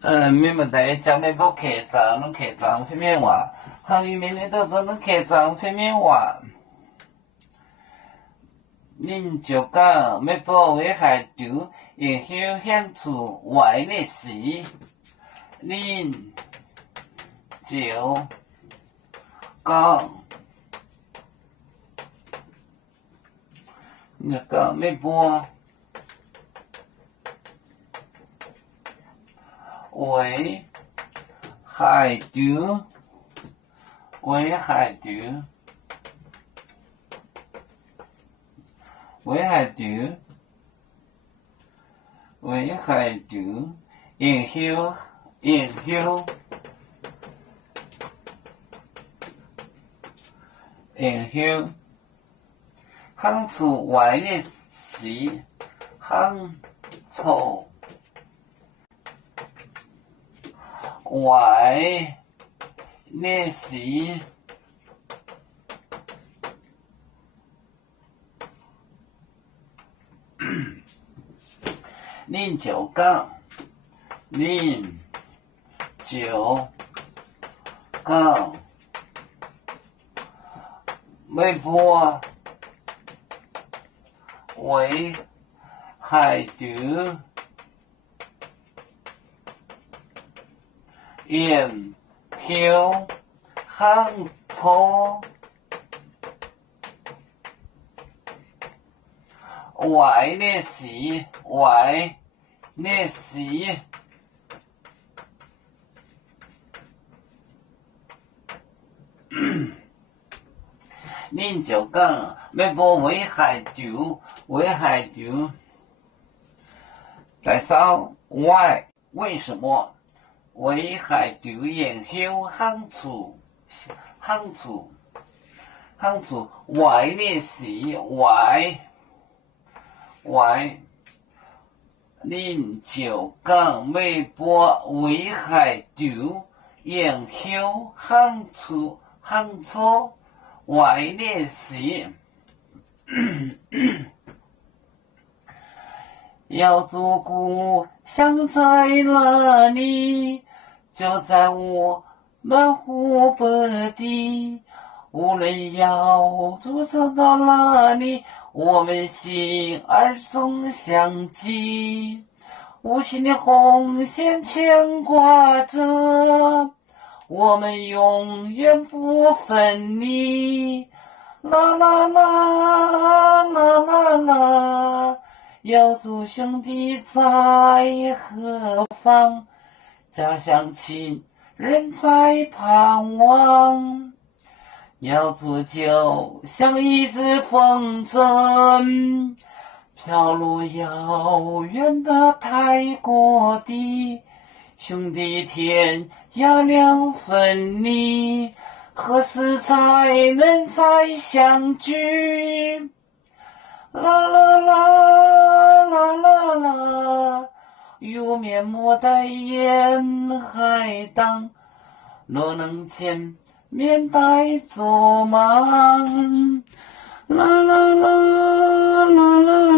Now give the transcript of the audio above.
没问题，将来不开张，侬开张片面话，行业明年到时侬开张片面话，恁就讲要保卫海潮，影响享处外的事，恁就讲，你讲要保为海潮，为海潮，为海潮，为海潮，影响乡处外的事，乡处外的事，恁就讲，恁就讲，要保为海潮，影响乡处外的事，外的事，恁就讲要保卫海潮，为海潮。第三，why 为什么？为海潮影响乡处外的事，why 恁就讲要保为海潮影响乡处外的事。要祖故乡在哪里？就在我们湖北地。无论要祖走到哪里，我们心儿总相系。无形的红线牵挂着，我们永远不分离。啦啦啦啦啦啦，瑶族兄弟在何方？家乡亲人在盼望。瑶族就像一只风筝，飘入遥远的泰国地。兄弟天涯两分离，何时才能再相聚？啦啦啦啦啦啦，有面膜的沿海荡，若能见面带做梦。啦啦啦啦啦。